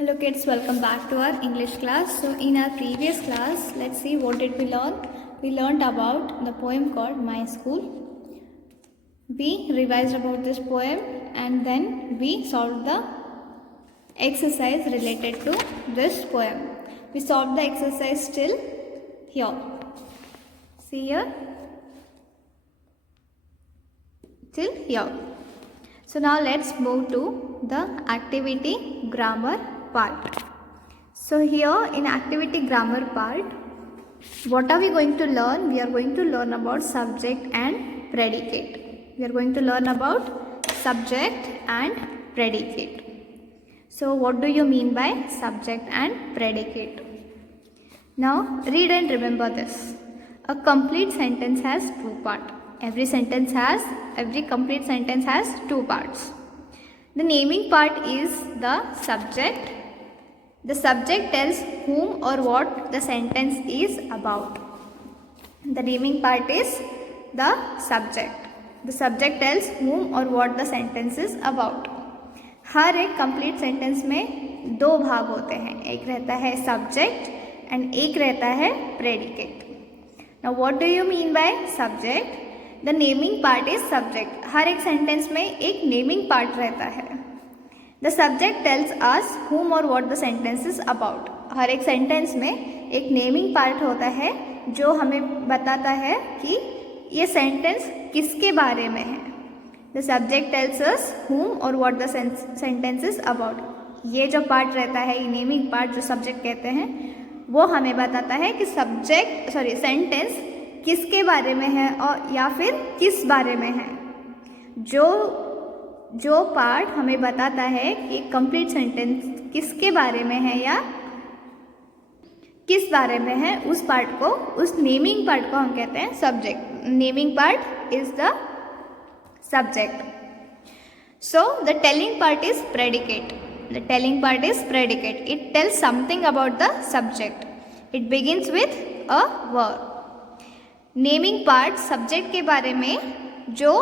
Hello kids, welcome back to our English class. So in our previous class, let's see what did we learn. We learned about the poem called My School. We revised about this poem and then we solved the exercise related to this poem. We solved the exercise till here. See here? Till here. So now let's move to the activity grammar part. So here in activity grammar part, what are we going to learn? We are going to learn about subject and predicate. We are going to learn about subject and predicate. So what do you mean by subject and predicate? Now read and remember this. A complete sentence has two parts. Every complete sentence has two parts. The naming part is the subject. The subject tells whom or what the sentence is about. The naming part is the subject. The subject tells whom or what the sentence is about. हर एक complete sentence में दो भाग होते हैं. एक रहता है subject and एक रहता है predicate. Now what do you mean by subject? The naming part is subject. हर एक सेंटेंस में एक नेमिंग पार्ट रहता है. The subject tells us whom और what the sentence is about. हर एक सेंटेंस में एक नेमिंग पार्ट होता है जो हमें बताता है कि ये सेंटेंस किसके बारे में है. The subject tells us whom और what the sentence is about. ये जो पार्ट रहता है, ये नेमिंग पार्ट जो सब्जेक्ट कहते हैं, वो हमें बताता है कि सेंटेंस किसके बारे में है और या फिर किस बारे में है. जो पार्ट हमें बताता है कि कंप्लीट सेंटेंस किसके बारे में है या किस बारे में है, उस पार्ट को, उस नेमिंग पार्ट को हम कहते हैं subject. Naming part is the subject. So the telling part is predicate. The telling part is predicate. It tells something about the subject. It begins with a verb. Naming part subject के बारे में जो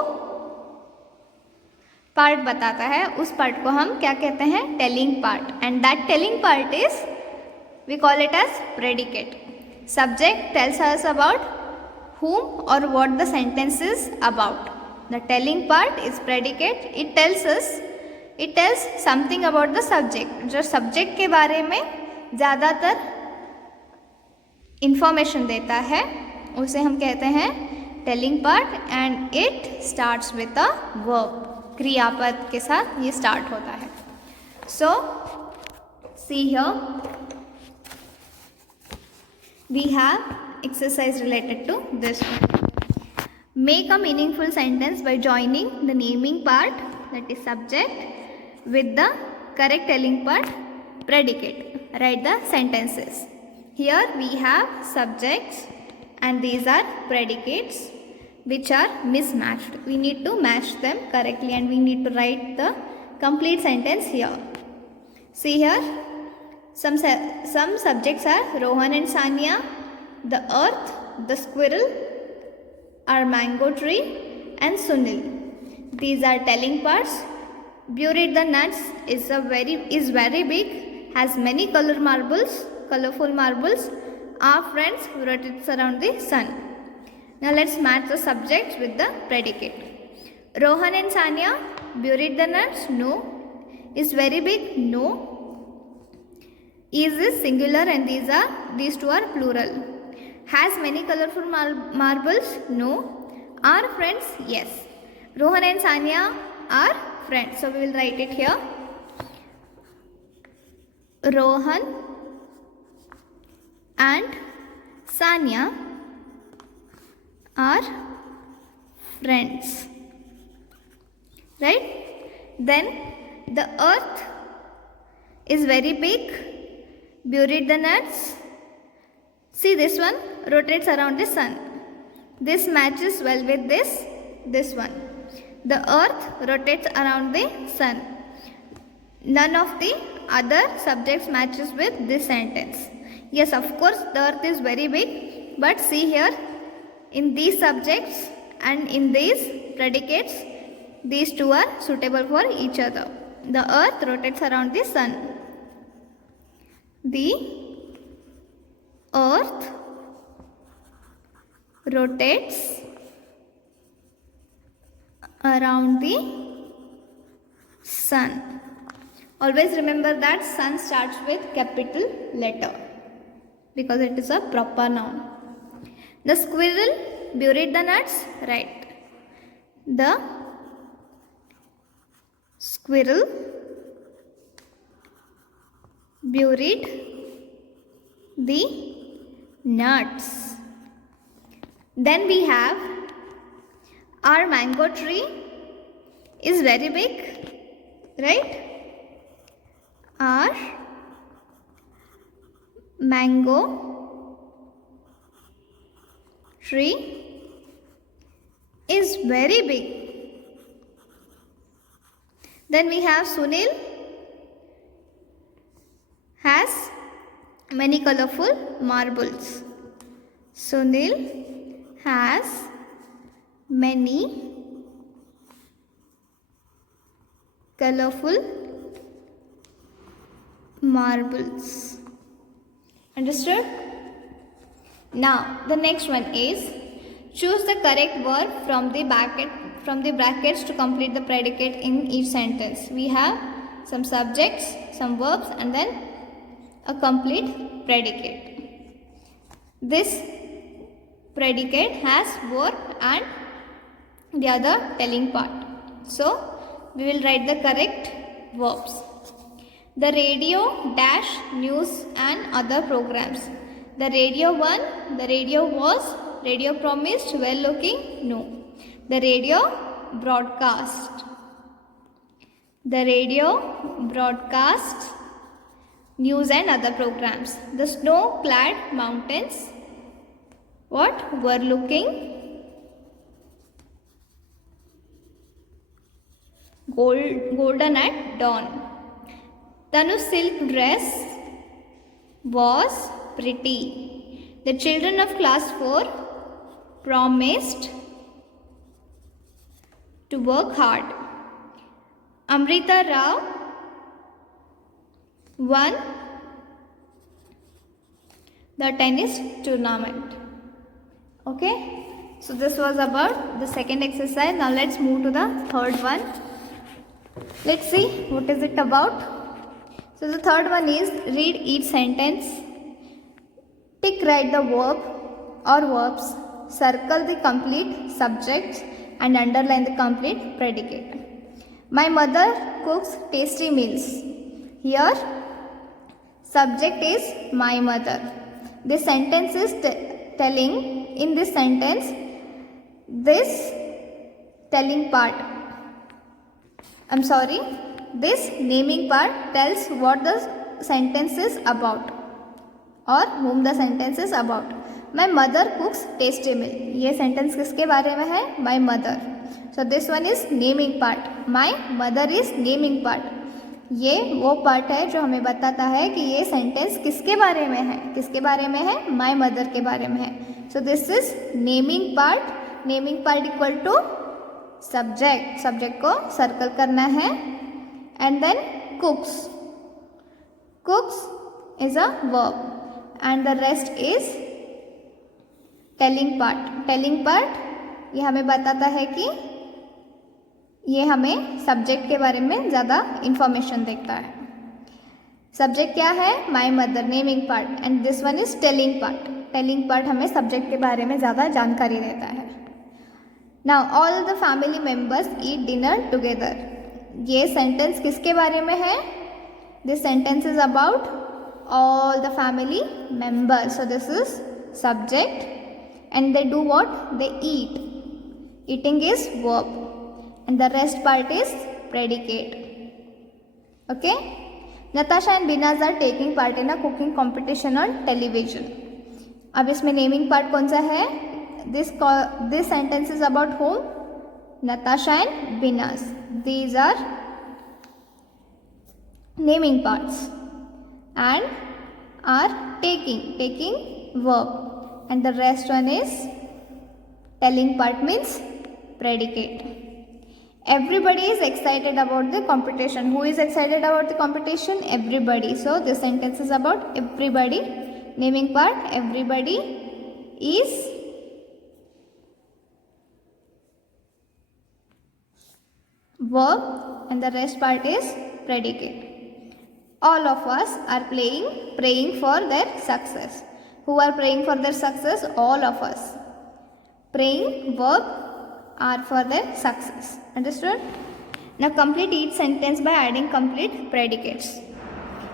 part बताता है, उस part को हम क्या कहते हैं? Telling part. And that telling part is, we call it as predicate. Subject tells us about whom और what the sentence is about. The telling part is predicate. It tells something about the subject. जो subject के बारे में ज़्यादातर information देता है उसे हम कहते हैं telling part. And it starts with a verb. क्रियापद के साथ ये स्टार्ट होता है. So see here we have exercise related to this one. Make a meaningful sentence by joining the naming part, that is subject, with the correct telling part, predicate. Write the sentences. Here we have subjects and these are predicates which are mismatched. We need to match them correctly and we need to write the complete sentence here. See here, some subjects are Rohan and Sanya, the earth, the squirrel, our mango tree, and Sunil. These are telling parts. Buried the nuts is very big, has many colorful marbles. Our friends rotates around the sun. Now let's match the subjects with the predicate. Rohan and Sanya, buried the nuts? No. Is very big? No. Is singular and these two are plural. Has many colorful marbles? No. Are friends? Yes. Rohan and Sanya are friends. So we will write it here. Rohan and Sanya are friends. Right? Then the earth is very big. Buried the nuts. See this one rotates around the sun. This matches well with this one. The earth rotates around the sun. None of the other subjects matches with this sentence. Yes, of course the earth is very big, but see here, in these subjects and in these predicates, these two are suitable for each other. The earth rotates around the sun. the earth rotates around the sun. Always remember that sun starts with capital letter because it is a proper noun. The squirrel buried the nuts. Right. The squirrel buried the nuts. Then we have our mango tree is very big, right? Our mango tree is very big. Then we have Sunil has many colorful marbles. Sunil has many colorful marbles. Understood? Now the next one is choose the correct verb from the brackets to complete the predicate in each sentence. We have some subjects, some verbs, and then a complete predicate. This predicate has verb and the other telling part. So we will write the correct verbs. The radio dash news and other programs. The radio won, the radio was, radio promised, well looking, no. The radio broadcast. The radio broadcasts news and other programs. The snow-clad mountains, what? Were looking golden at dawn. Tanu's silk dress was pretty. The children of class 4 promised to work hard. Amrita Rao won the tennis tournament. Okay, so this was about the second exercise. Now let's move to the third one. Let's see what is it about. So the third one is read each sentence, tick write the verb or verbs, circle the complete subjects and underline the complete predicate. My mother cooks tasty meals. Here subject is my mother. This sentence is telling, in this sentence, this telling part, this naming part tells what the sentence is about or whom the sentence is about. My mother cooks tasty meal. ये sentence किसके बारे में है? My mother. So this one is naming part. My mother is naming part. ये वो part है जो हमें बताता है कि ये सेंटेंस किसके बारे में है. किसके बारे में है? माय मदर के बारे में है. So this is naming part. Naming part equal to subject. Subject को सर्कल करना है. And then cooks. Cooks is a verb and the rest is telling part. Telling part ये हमें बताता है कि ये हमें सब्जेक्ट के बारे में ज़्यादा इंफॉर्मेशन देता है. सब्जेक्ट क्या है? My mother, naming part. And this one is telling part. Telling part हमें सब्जेक्ट के बारे में ज़्यादा जानकारी देता है. Now all the family members eat dinner together. ये सेंटेंस किसके बारे में है? This sentence is about all the family members. So this is subject and they do what? They eat. Eating is verb. And the rest part is predicate. Okay. Natasha and Binaz are taking part in a cooking competition on television. अब इसमें naming part कौन सा है? This sentence is about whom? Natasha and Binaz. These are naming parts and are taking verb, and the rest one is telling part means predicate. Everybody is excited about the competition. Who is excited about the competition? Everybody. So this sentence is about everybody. Naming part, everybody is verb and the rest part is predicate. All of us are praying for their success. Who are praying for their success? All of us. Praying verb are for their success. Understood? Now complete each sentence by adding complete predicates.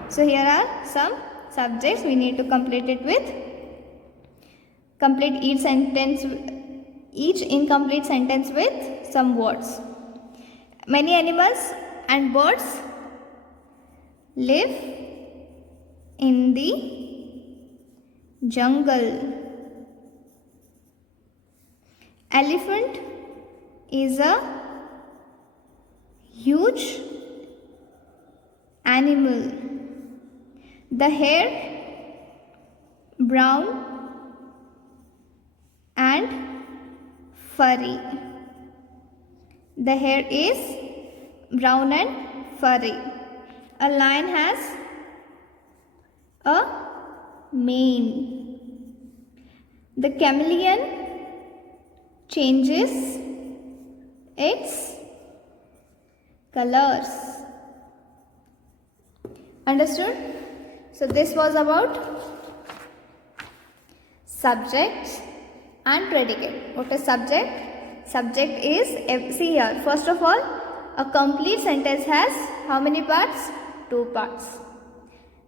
So here are some subjects we need to complete it with. Complete each incomplete sentence with some words. Many animals and birds live in the jungle. Elephant is a huge animal. The hair brown and furry. The hair is brown and furry. A lion has a mane. The chameleon changes its colors. Understood? So this was about subject and predicate. What is subject? Subject is, see here, first of all, a complete sentence has how many parts? 2 parts.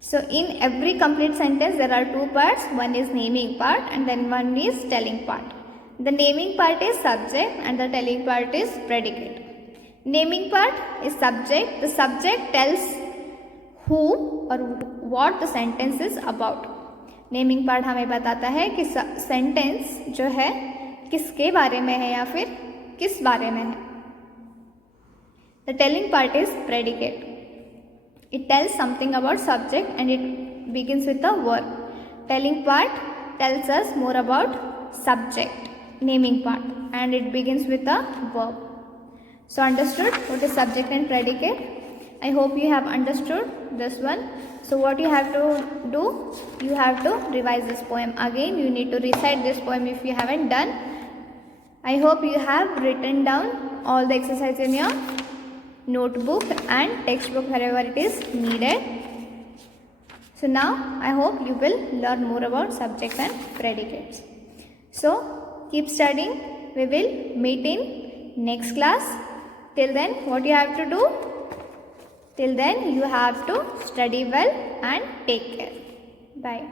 So in every complete sentence there are 2 parts. One is naming part and then one is telling part. The naming part is subject and the telling part is predicate. Naming part is subject. The subject tells who or what the sentence is about. Naming part हमें बताता है कि sentence जो है किसके बारे में है या फिर किस बारे में है. The telling part is predicate. It tells something about subject and it begins with the verb. Telling part tells us more about subject, naming part, and it begins with a verb. So understood what is subject and predicate? I hope you have understood this one. So what you have to do, you have to revise this poem again. You need to recite this poem if you haven't done. I hope you have written down all the exercise in your notebook and textbook wherever it is needed. So now I hope you will learn more about subject and predicates. So keep studying. We will meet in next class. Till then, what you have to do? Till then, you have to study well and take care. Bye.